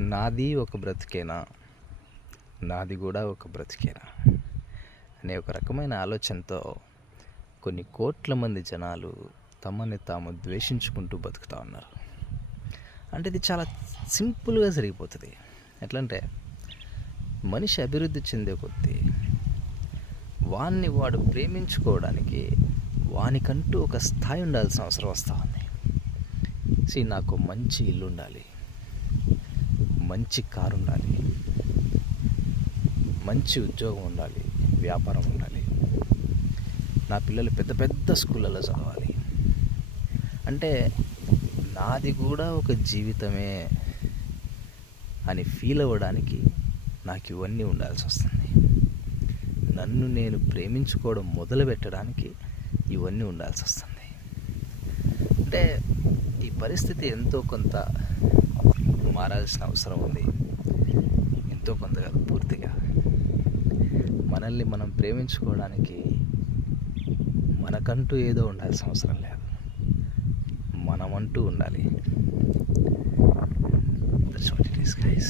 నాది ఒక బ్రతికేనా, నాది కూడా ఒక బ్రతికేనా అనే ఒక రకమైన ఆలోచనతో కొన్ని కోట్ల మంది జనాలు తమని తాము ద్వేషించుకుంటూ బతుకుతూ ఉన్నారు. అంటే ఇది చాలా సింపుల్గా జరిగిపోతుంది. ఎట్లంటే మనిషి అభివృద్ధి చెందే కొద్దీ వాణ్ణి వాడు ప్రేమించుకోవడానికి వానికంటూ ఒక స్థాయి ఉండాల్సిన అవసరం వస్తూ ఉంది. నాకు మంచి ఇల్లు ఉండాలి, మంచి కారు ఉండాలి, మంచి ఉద్యోగం ఉండాలి, వ్యాపారం ఉండాలి, నా పిల్లలు పెద్ద పెద్ద స్కూళ్ళలో చదవాలి, అంటే నాది కూడా ఒక జీవితమే అని ఫీల్ అవ్వడానికి నాకు ఇవన్నీ ఉండాల్సి వస్తుంది. నన్ను నేను ప్రేమించుకోవడం మొదలు పెట్టడానికి ఇవన్నీ ఉండాల్సి వస్తుంది. అంటే ఈ పరిస్థితి ఎంతో కొంత మారాల్సిన అవసరం ఉంది. ఎంతో కొంత కాదు, పూర్తిగా. మనల్ని మనం ప్రేమించుకోవడానికి మనకంటూ ఏదో ఉండాల్సిన అవసరం లేదు, మనమంటూ ఉండాలి. That's what it is, guys.